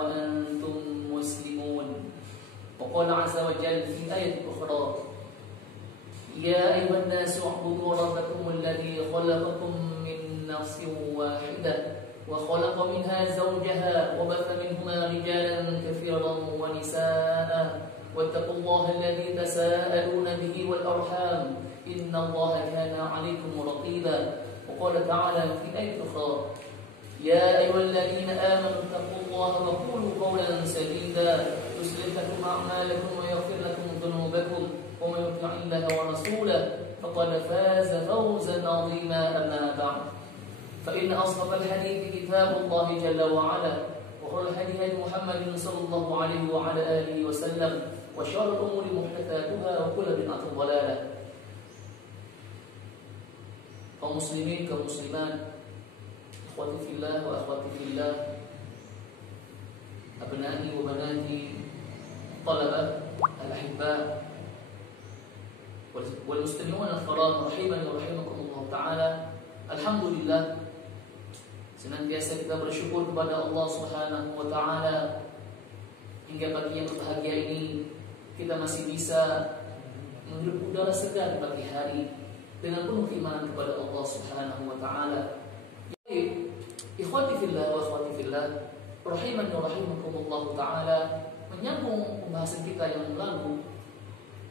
وأنتم مسلمون. وقال عز وجل في آية أخرى: يا أيها الناس اعبدوا ربكم الذي خلقكم من نفس واحدة وخلق منها زوجها وبث منهما رجالا كثيرا ونساء واتقوا الله الذي تساءلون به والأرحام إن الله كان عليكم رقيبا. وقال تعالى في آية أخرى: يا أيها الذين آمنوا اتقوا الله وقولوا قولا سديدا يصلح لكم أعمالكم ويغفر لكم ذنوبكم ومن يطع الله ورسوله فقد فاز فوزا عظيما. أما بعد، فإن أصدق الحديث كتاب الله جل وعلا، وخير الهدي هدي محمد صلى الله عليه وعلى آله وسلم، وشر الأمور محدثاتها وكل بدعة ضلالة. kaum muslimin, kaum muslimat, ikhwati fillah wa akhwati fillah, abnai wa banati, talabah al-ahibba wal muslimun al-kiram rahiman wa rahimakumullah taala. Alhamdulillah, senantiasa kita bersyukur kepada Allah Subhanahu wa taala hingga pagi yang berbahagia ini kita masih bisa menghirup udara segar pagi hari dengan penuh keimanan kepada Allah Subhanahu wa taala. Ikhwati fillah wa akhwati fillah, rahiman wa rahimakumullah taala, menyambung pembahasan kita yang lalu,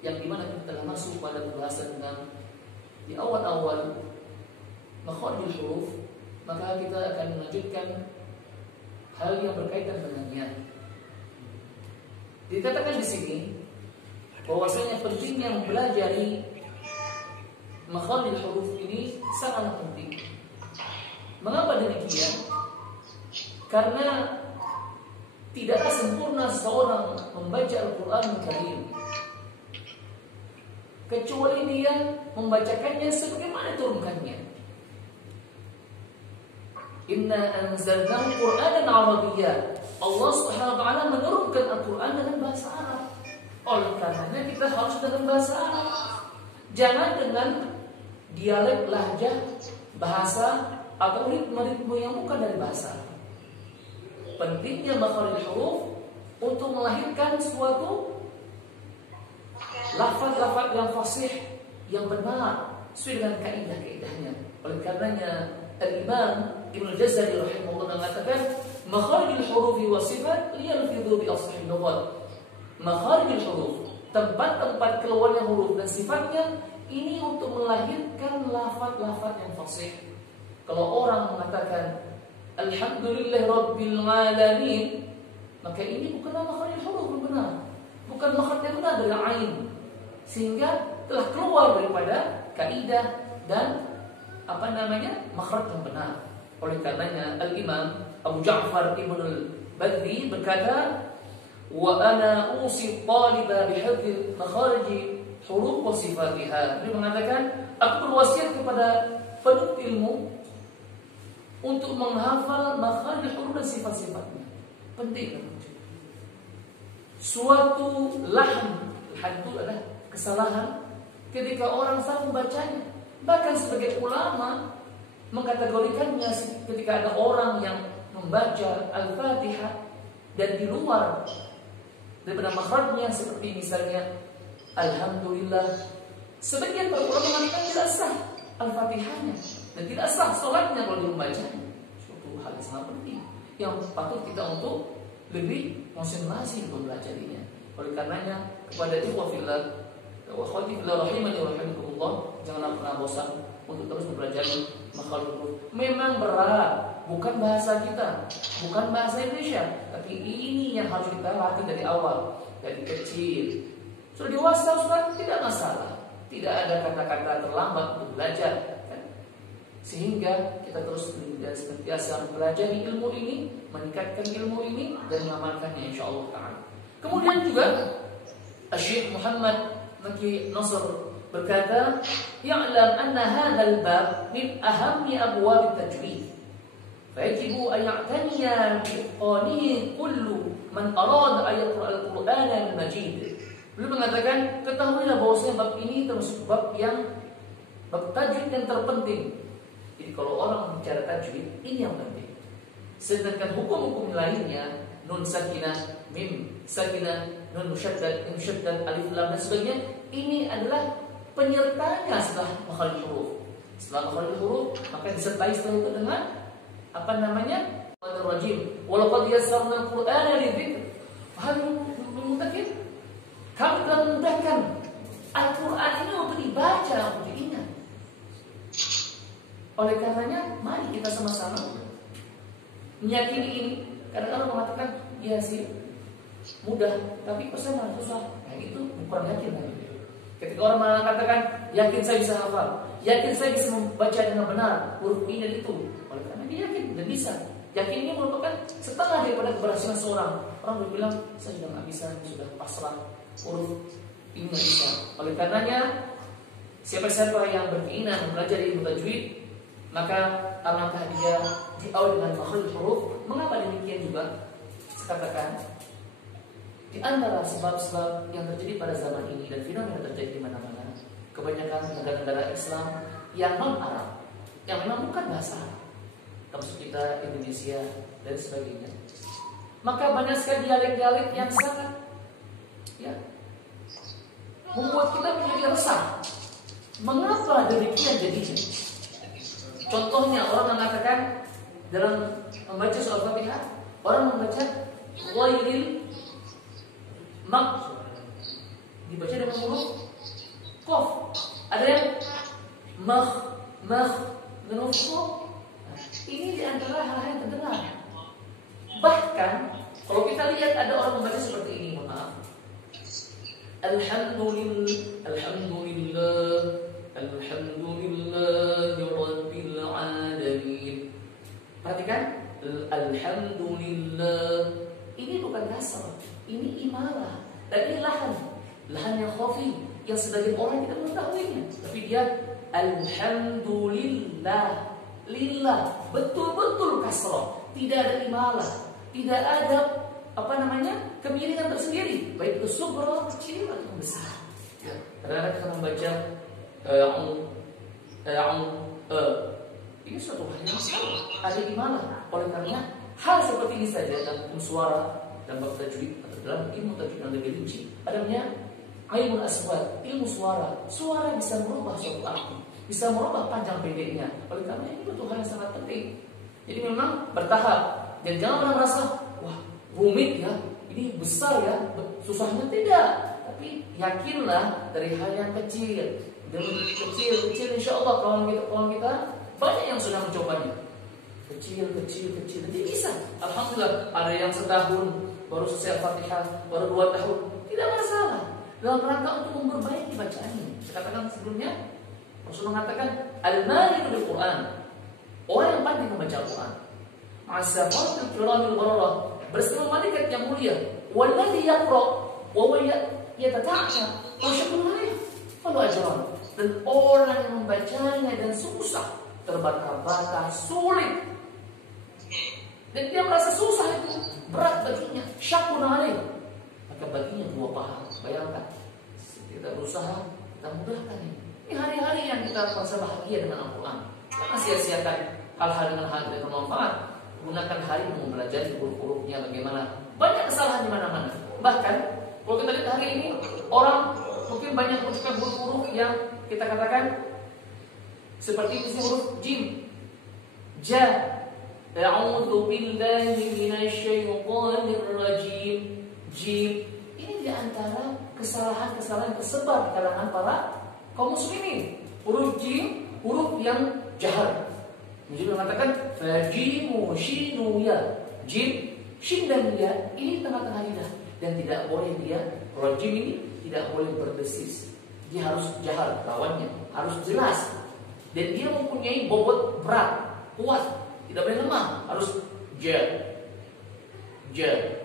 yang dimana kita telah masuk pada pembahasan tentang di awal-awal makharijul huruf, maka kita akan melanjutkan hal yang berkaitan dengannya. Dikatakan di sini bahwasanya pentingnya mempelajari makharijul huruf ini sangat penting. Mengapa demikian? Karena tidaklah sempurna seorang membaca Al-Quran Karim kecuali dia membacakannya sebagaimana turunkannya. Inna anzalnahu Qur'anan Arabiyya. Allah Subhanahu wa taala menurunkan Al-Quran dengan bahasa Arab. Oleh karenanya kita harus dengan bahasa Arab. Jangan dengan dialek, lahjah, bahasa atau ritme-ritme yang bukan dari bahasa. Pentingnya makharijul huruf untuk melahirkan suatu lafaz-lafaz yang fasih, yang benar sesuai dengan kaidah-kaidahnya. Oleh karenanya Al-Imam Ibnu Jazari rahimahullah mengatakan makharijul huruf wa sifat liyalfidhu bi ashahil lughat. Makharijul huruf, tempat-tempat keluarnya huruf dan sifatnya ini untuk melahirkan lafaz-lafaz yang fasih. Kalau orang mengatakan Alhamdulillah Rabbil Alamin, maka ini bukanlah makharijul huruf yang benar, bukan makhraj yang benar dari ain, sehingga telah keluar daripada kaidah dan makhraj yang benar. Oleh karenanya Al-Imam Abu Ja'far Ibn al-Badri berkata, wa ana usi taliba bihadhi makharij huruf wa sifatiha. Dia mengatakan, aku berwasiat kepada penuntut ilmu untuk menghafal makharijul huruf dan sifat-sifatnya. Penting. Suatu lahan itu adalah kesalahan ketika orang salah membacanya. Bahkan sebagai ulama mengkategorikannya ketika ada orang yang membaca Al-Fatihah dan di luar daripada makhrajnya, seperti misalnya Alhamdulillah, sebagian para ulama mengatakan tidak sah Al-Fatihahnya dan tidak sah sholatnya kalau dia membacanya. Suatu hal yang sangat penting yang patut kita untuk lebih konsentrasi untuk mempelajarinya. Oleh karenanya kepada ikhwah fillah wa akhwati fillah rahimani wa rahimakumullah, janganlah pernah bosan untuk terus mempelajari makharijul huruf. Memang berat, bukan bahasa kita, bukan bahasa Indonesia, tapi ini yang harus kita latih dari awal, dari kecil. Sudah dewasa sudah tidak masalah, tidak ada kata-kata terlambat untuk belajar, kan? Sehingga kita terus dan senantiasa mempelajari ilmu ini, meningkatkan ilmu ini dan mengamalkannya insyaallah taala. Kemudian juga Syekh Muhammad Maki Nasr berkata, "Ya'lam anna hadzal bab min ahammi abwab at-tajwid. Fayajibu an ya'taniya bi itqanihi kullu man arada an yaqra al-Qur'an al-Majid." Beliau mengatakan, ketahuilah bahwasanya bab ini termasuk bab tajwid yang terpenting. Jadi kalau orang bicara tajwid, ini yang penting. Sedangkan hukum-hukum lainnya nun sakinah, mim sakinah, nun musyaddad, alif lam dan sebagainya. Ini adalah penyertanya setelah makhraj huruf. Setelah makhraj huruf maka disertai setelah itu dengan apa namanya? Rajim. Walaqad yassarna al-Qur'ana lidzikr. Fahal mutakir? Kami telah memudahkan Al-Quran ini untuk dibaca, untuk diingat. Oleh karenanya, mari kita sama-sama meyakini ini. Kadang-kadang mengatakan, ya sih mudah, tapi kok saya malah susah. Nah itu bukan yakin lagi. Ketika orang mengatakan, yakin saya bisa hafal, yakin saya bisa membaca dengan benar huruf ini dan itu. Oleh karena dia yakin dan bisa. Yakin ini merupakan setengah daripada keberhasilan seorang. Orang berbilang, saya sudah nggak bisa, sudah pasrah huruf ini nggak bisa. Oleh karenanya, siapa-siapa yang berkeinginan belajar ilmu tajwid, maka alangkah dia diawali dengan makhraj huruf. Mengapa demikian juga? Saya katakan, di antara sebab-sebab yang terjadi pada zaman ini dan fenomena terjadi di mana-mana, kebanyakan negara-negara Islam yang non-Arab, yang memang bukan bahasa Arab, termasuk kita Indonesia dan sebagainya, maka banyak sekali dialek-dialek yang sangat membuat kita menjadi resah. Mengapa demikian jadinya? Contohnya orang mengatakan dalam membaca surah Al-Fatihah, orang membaca ghairil dibaca dengan huruf qaf. Ada yang dengan huruf qaf. Ini di antara hal yang terdengar. Bahkan kalau kita lihat ada orang membaca seperti ini, maaf. Alhamdulillah Rabbil Alamin. Perhatikan, Alhamdulillah. Ini bukan kasar, ini imalah. Dan ini lahan yang khafi, yang sebagian orang tidak mengetahuinya. Tapi dia Alhamdulillah, lillah, betul-betul kasrah, tidak ada imalah, tidak ada kemiringan tersendiri, baik itu sughra, kecil atau besar. Kadang-kadang kita membaca ini suatu hal yang salah, ada imalah. Oleh karena hal seperti ini saja dalam suara dan bab tajwid atau dalam ilmu tajwid yang lebih rinci, adanya ilmu aswat, ilmu suara. Suara bisa merubah suatu arti, bisa merubah panjang pendeknya. Oleh karena ini suatu hal yang sangat penting. Jadi memang bertahap dan jangan pernah merasa wah rumit ya, ini besar ya, susahnya tidak. Tapi yakinlah dari hal yang kecil, demi kecil, insya Allah kawan kita banyak yang sudah mencobanya. Kecil, jadi bisa. Alhamdulillah, ada yang setahun baru selesai Al-Fatihah, baru 2 tahun, tidak masalah. Dalam rangka untuk memperbaiki bacaannya. Saya katakan sebelumnya, Rasulullah mengatakan al-mahir bil Quran, orang yang pandai membaca Al-Quran, ma'asafatul kiramil bararah, bersama malaikat yang mulia, walladhi yaqra wa yatata'asha wa syakul malaih falu ajran. Dan orang yang membacanya dan susah, terbata-bata, sulit, dan dia merasa susah itu, berat baginya, syakul malaih, maka baginya 2 pahala. Bayangkan, kita berusaha, kita mudahkan ini. Ini hari-hari yang kita merasa bahagia dengan Al-Quran. Jangan sia-siakan hal-hal dengan hal yang bermanfaat. Gunakan hari untuk belajar huruf-hurufnya bagaimana. Banyak kesalahan di mana-mana. Bahkan kalau kita lihat hari ini, orang mungkin banyak mengucapkan huruf-huruf yang kita katakan seperti misalnya huruf jim, ja, a'udzu billahi minasyaitonir rajim, jim. Ini di antara kesalahan-kesalahan tersebar di kalangan para kaum muslimin. Huruf jim, huruf yang jahar. Jadi mengatakan fajimu shinu ya, jim, shin dan ya, ini tengah-tengah lidah dan tidak boleh dia rajim ini tidak boleh berdesis. Dia harus jahar, lawannya harus jelas. Dan dia mempunyai bobot berat, kuat, tidak boleh lemah, harus ja, dia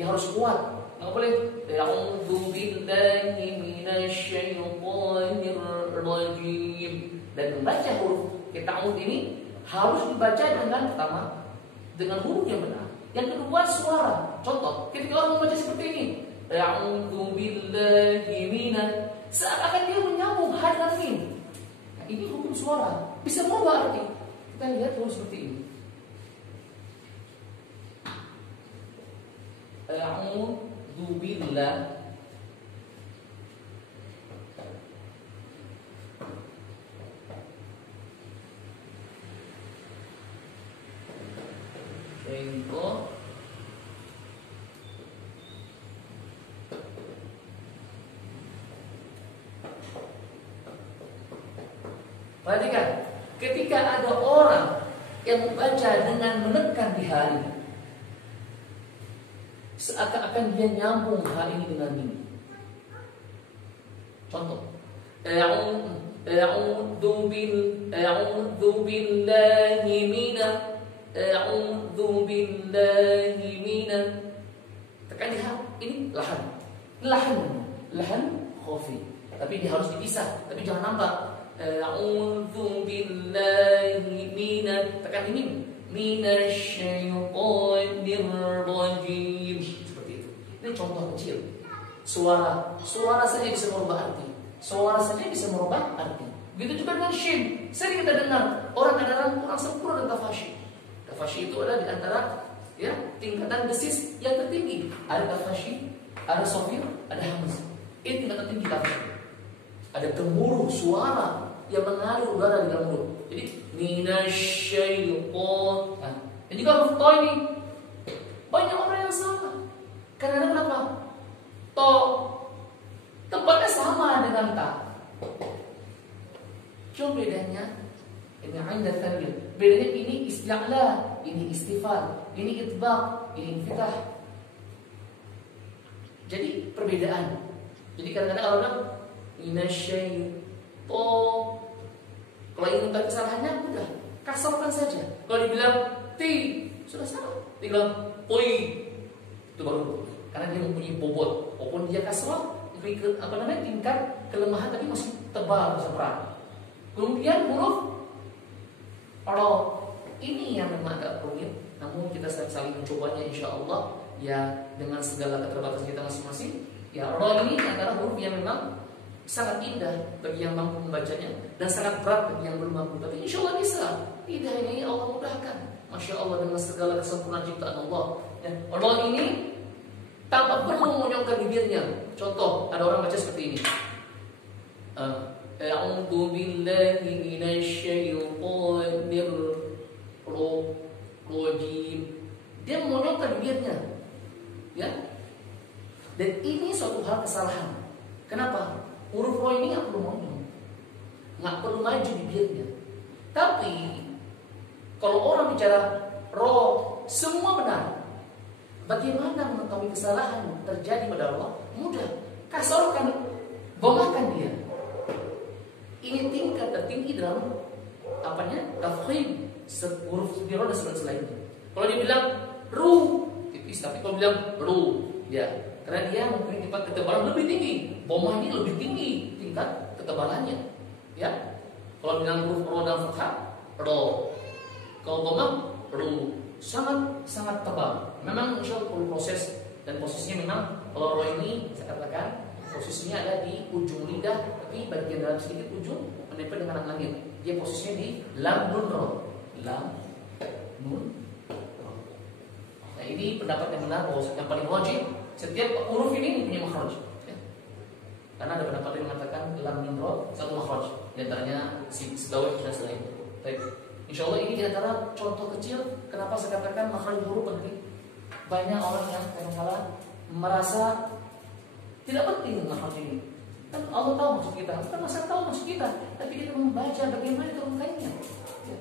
harus kuat. Nggak boleh a'udzu billahi minasyaitonir rajim. Dan membaca huruf ta'awudz ini harus dibaca dengan pertama dengan huruf yang benar. Yang kedua suara. Contoh, ketika orang membaca seperti ini, a'udzu billahi minan, seakan dia menyambung ha dengan mim. Nah, ini hukum suara, bisa mengubah arti. Kita lihat dulu seperti ini. a'udzu billah. Engko perhatikan, ketika ada orang yang membaca dengan menekan di hari, seakan-akan dia nyambung hari ini dengan ini. Contoh, a'udzu billahi minan. Tekan di hari, ini lahan khafi. Tapi ini harus dipisah, tapi jangan nampak. A'udzu billahi tekan ini minasyaitonir rajim. Seperti itu. Ini contoh kecil. Suara saja bisa merubah arti. Begitu juga dengan shin. Sering kita dengar orang kadang kurang sempurna dengan tafashi. Tafashi itu adalah di antara tingkatan desis yang tertinggi. Ada tafashi, ada sofir, ada hamzah. Ini tingkatan tinggi tafashi. Ada gemuruh suara yang mengalir udara di dalam mulut. Jadi minasyaiton. Dan juga huruf to ini banyak orang yang salah. Karena kenapa? To tempatnya sama dengan ta. Cuma bedanya ini inda tanwin. Bedanya ini isti'la, ini istifal, ini itbaq, ini infitah. Jadi perbedaan. Jadi kadang-kadang kalau bilang minasyaiton, kalau ingin tahu kesalahannya mudah, kasarkan saja. Kalau dibilang ti, sudah salah. Tinggal poi, itu baru. Karena dia mempunyai bobot, walaupun dia kasar, tingkat kelemahan tapi masih tebal, seberat. Kemudian huruf ro, ini yang memang agak rumit. Namun kita saling mencobanya, insya Allah ya dengan segala keterbatasan kita masing-masing. Ya ro ini adalah huruf yang memang sangat indah bagi yang mampu membacanya dan sangat berat bagi yang belum mampu. Tapi insya Allah bisa. Tidak, ini Allah mudahkan. Masya Allah dengan segala kesempurnaan ciptaan Allah. Ya, Allah ini tanpa perlu mengonyongkan bibirnya. Contoh, ada orang baca seperti ini. A'udzu billahi minasyaitonir rajim. Dia mengonyongkan bibirnya. Ya. Dan ini suatu hal kesalahan. Kenapa? Huruf ro ini nggak perlu monyong, nggak perlu maju bibirnya. Tapi kalau orang bicara ro, semua benar. Bagaimana mengetahui kesalahan terjadi pada Allah? Mudah, kasarkan, bomakan dia. Ini tingkat tertinggi dalam tafkhim, huruf ro dan selainnya. Kalau dia bilang ru, tipis. Tapi kalau bilang ru, ya. Karena dia mempunyai tingkat ketebalan lebih tinggi. Bomah ini lebih tinggi tingkat ketebalannya. Ya. Kalau bilang huruf ro dan fathah, ro. Kalau bomah, ru. Sangat tebal. Memang insya Allah perlu proses. Dan posisinya memang kalau ro ini saya katakan posisinya ada di ujung lidah, tapi bagian dalam sedikit ujung menempel dengan langit. Dia posisinya di lam nun ro. Lam nun ro. Nah ini pendapat yang benar, yang paling wajib. Setiap huruf ini punya makhraj. Ya. Karena ada pendapat yang mengatakan lam nun ro satu makhraj. Di antaranya sedawih dan selainnya. Baik. Insya Allah ini di antara contoh kecil kenapa saya katakan makhraj huruf penting. Banyak orang yang kadang-kadang merasa tidak penting makhraj ini. Kan Allah tahu maksud kita, kita masa tahu maksud kita, tapi kita membaca bagaimana turunkannya. Ya.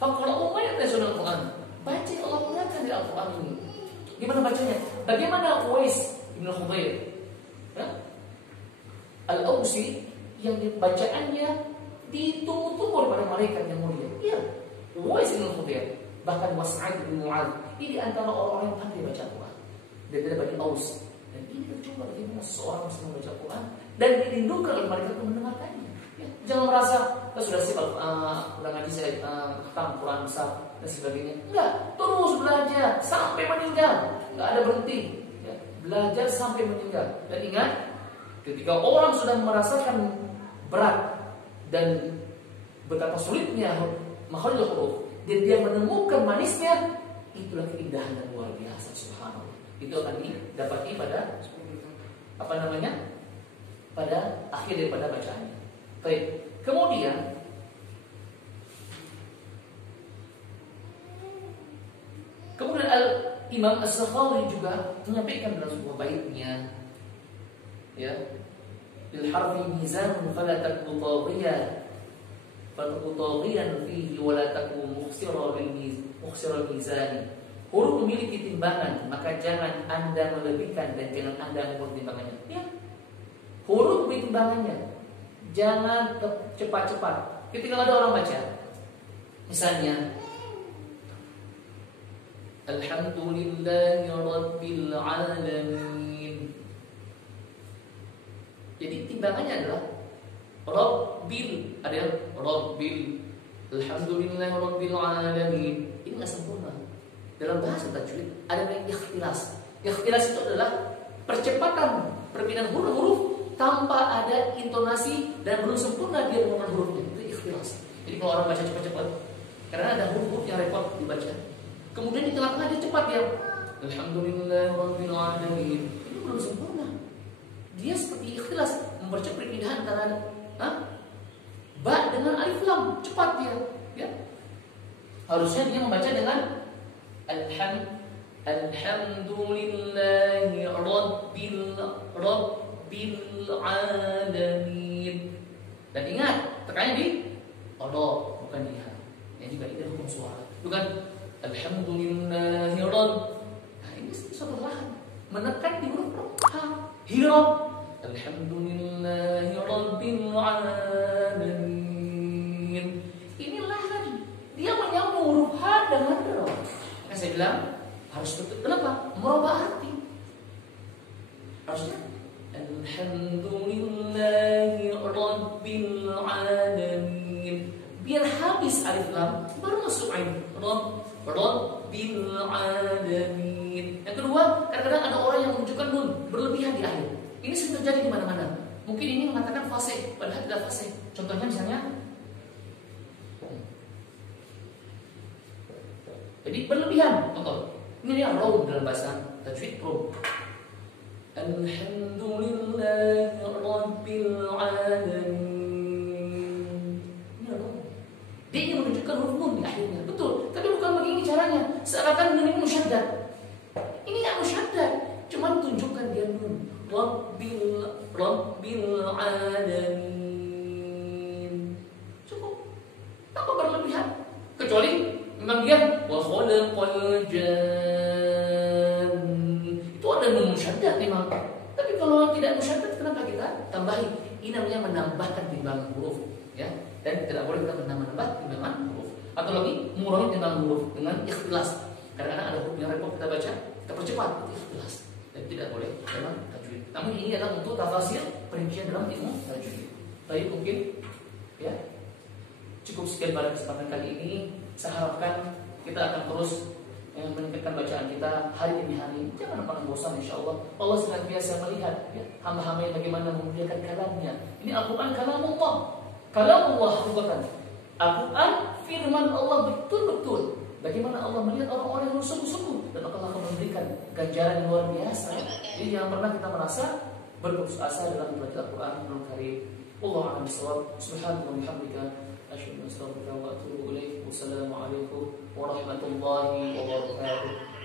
Faqra'u ma yatasuna Al-Quran. Baca Allah mengatakan di Al-Quran ini. Gimana bacanya? Bagaimana Uwais bin Khudair, ya? Al-Ausi yang bacaannya ditunggu-tunggu oleh malaikat yang mulia. Iya, Uwais bin Khudair, bahkan Was'ad bin Mu'adz. Ini antara orang-orang yang pandai baca Quran. Dan dari Bani Aus. Dan ini tercoba bagaimana seseorang bisa membaca Quran dan dirindukan oleh malaikat untuk mendengarkannya. Ya, jangan merasa sudah sih kalau udah ngaji saya khatam Quran besar dan sebagainya. Enggak, terus belajar sampai meninggal, enggak ada berhenti. Ya, belajar sampai meninggal. Dan ingat, ketika orang sudah merasakan berat dan betapa sulitnya makhluk huruf dan dia menemukan manisnya, itulah keindahan yang luar biasa. Subhanallah. Itu akan didapati pada pada akhir daripada bacaannya. Baik. Kemudian Imam As-Sakhawi juga menyampaikan dalam sebuah baitnya, ya, lil harfi mizanun fala takun taghiyan fihi wa la takun mukhsira mizan. Huruf memiliki timbangan, maka jangan Anda melebihkan dan jangan Anda mengukur timbangannya. Ya. Huruf memiliki timbangannya. Jangan cepat-cepat. Ketika ada orang baca, misalnya Alhamdulillahi Rabbil Alamin. Jadi timbangannya adalah Rabbil, ada yang Rabbil, Alhamdulillahi Rabbil Alamin. Ini nggak sempurna. Dalam bahasa tajwid ada yang ikhtilas. Ikhtilas itu adalah percepatan perpindahan huruf tanpa ada intonasi dan belum sempurna dia menggunakan hurufnya. Itu ikhtilas. Jadi kalau orang baca cepat-cepat, karena ada huruf yang repot dibaca. Kemudian di tengah-tengah dia cepat ya. Alhamdulillahirabbil alamin. Ini belum sempurna. Dia seperti ikhtilas, mempercepat perpindahan antara ba dengan alif lam, cepat dia, ya. Harusnya dia membaca dengan Alhamdulillahi rabbil alamin. Dan ingat, tekannya di odo, bukan di ha. Yang juga tidak hukum suara. Bukan Alhamdulillahi rabb. Nah, ini suatu perlahan menekan di huruf ha. Hirab. Alhamdulillahi rabbil alamin. Ini lahan. Dia menyambung huruf ha dengan ra. Maka saya bilang harus betul. Kenapa? Merubah arti. Harusnya Alhamdulillahi rabbil alamin. Biar habis alif lam baru masuk ain. Rabbil alamin. Yang kedua, kadang-kadang ada orang yang menunjukkan nun berlebihan di akhir. Ini sering terjadi di mana-mana. Mungkin ini mengatakan fasih, padahal tidak fasih. Contohnya misalnya, jadi berlebihan. Contoh, ini dia raw dalam bahasa tajwid raw. Alhamdulillahi rabbil alamin. Ini raw. Dia ingin menunjukkan huruf nun di akhirnya. Betul, tapi bukan begini caranya. Seakan-akan nun ini musyaddad. Ini nggak musyaddad, cuma tunjukkan dia nun. Rabbil alamin. Cukup. Tanpa berlebihan. Kecuali memang dia wa khalaqal jan. Itu ada nun musyaddad memang. Tapi kalau tidak musyaddad, kenapa kita tambahi? Ini namanya menambahkan timbangan huruf, ya. Dan tidak boleh kita menambah timbangan huruf. Atau lagi mengurangi timbangan huruf dengan ikhtilas. Kadang-kadang ada huruf yang repot kita baca, kita percepat, itu ikhtilas. Dan tidak boleh dalam tajwid. Namun ini adalah untuk tafsir perincian dalam ilmu tajwid. Tapi mungkin ya cukup sekian pada kesempatan kali ini. Saya harapkan kita akan terus meningkatkan bacaan kita hari demi hari. Jangan pernah bosan, insya Allah. Allah senantiasa melihat ya, hamba-hamba yang bagaimana memuliakan kalamnya. Ini Al-Quran kalamullah. Kalamullah bukan. Al-Quran firman Allah betul-betul. Bagaimana Allah melihat orang-orang yang sungguh-sungguh, dan Allah akan memberikan ganjaran yang luar biasa. Jadi jangan pernah kita merasa berputus asa dalam belajar Al-Quran Al Karim. Wallahu a'lam bishawab. Subhanallahi wa bihamdika, asyhadu an la ilaha illa anta, astaghfiruka wa atubu ilaik. Wassalamualaikum warahmatullahi wabarakatuh.